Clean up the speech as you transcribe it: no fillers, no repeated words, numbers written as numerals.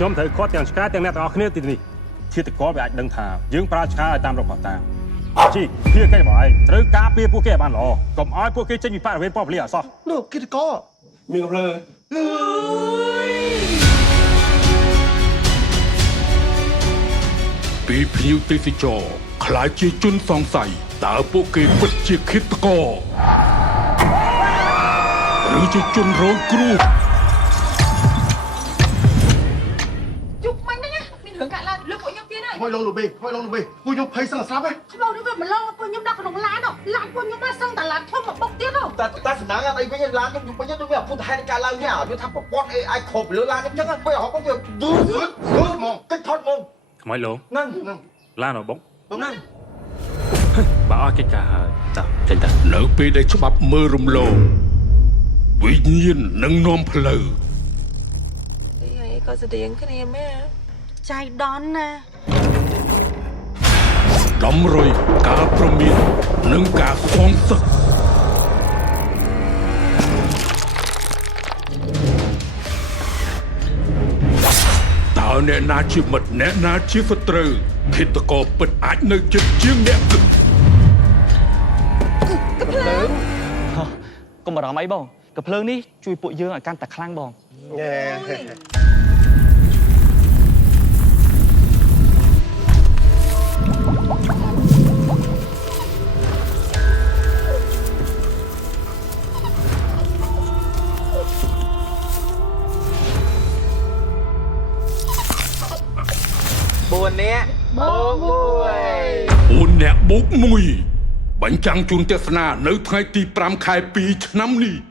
ខ្ញុំត្រូវគាត់ទាំងឆ្កែទាំងអ្នកទាំងអស់គ្នាទីនេះជាតកវាអាចដឹងថាយើងប្រើឆ្កែឲ្យតាមរបស់តាមជីភៀកគេបងឯងត្រូវការពារពួកគេឲ្យបានល្អកុំឲ្យពួកគេចេញពីបរិវេណប៉ពលាអសោះនោះគិតកមានកំភ្លើពីភ្ញៀវទេសចរខ្លាចជាជនសង្ស័យតើពួកគេពិតជាឃាតករឬជាជនរងគ្រោះជុកមិនហ្នឹងមានរឿងកាក់ឡើងលើពួកខ្ញុំទៀតហើយហួយលងលោកបេពួកខ្ញុំភ័យសឹងស្លាប់ហ៎ខ្មោចនេះវាម្លងពួកខ្ញុំដាក់ក្នុងឡានឡានពួកខ្ញុំមកសឹងតែឡានធំមកបុកទៀតតែសំណាងអីវិញឡានខ្ញុំវិញទៅវាពុទ្ធហេតុកាឡើងនេះវាថាប្រព័ន្ធ AI គ្រប់លើឡានខ្ញុំចឹងពេលហោះខ្ញុំវាយឺហ្មងតិចថតហ្មងខ្មោចលោកហ្នឹងឡានរបស់ហ្នឹងបើអស់កិច្ចការហើយតើចេញទៅនៅពេលដែលច្បាប់មើលរំលងវិញ្ញាណនឹងនាំផ្លូវហើយក៏ស្តៀងគ្នាមែនចៃដន្យណាដំរុយការប្រមាននិងការសងសឹកតើអ្នកណាជាមិត្តអ្នកណាជាសត្រូវឃាតករពិតអាចនៅជិតជាងអ្នកគិតកុំបារម្ភអីបងកំភ្លើងនេះជួយពួកយើងឲ្យកាន់តែខ្លាំងបង4នាក់បូក4នាក់បូក1បញ្ចាំងជូនទស្សនានៅថ្ងៃទី5 ខែ 2 ឆ្នាំនេះ